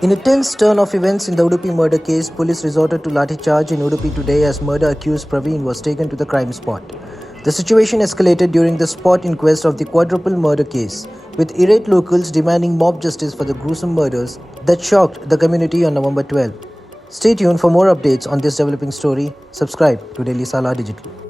In a tense turn of events in the Udupi murder case, police resorted to Lathicharge in Udupi today as murder-accused Praveen was taken to the crime spot. The situation escalated during the spot inquest of the Quadruple murder case, with irate locals demanding mob justice for the gruesome murders that shocked the community on November 12. Stay tuned for more updates on this developing story. Subscribe to Daily Salar Digital.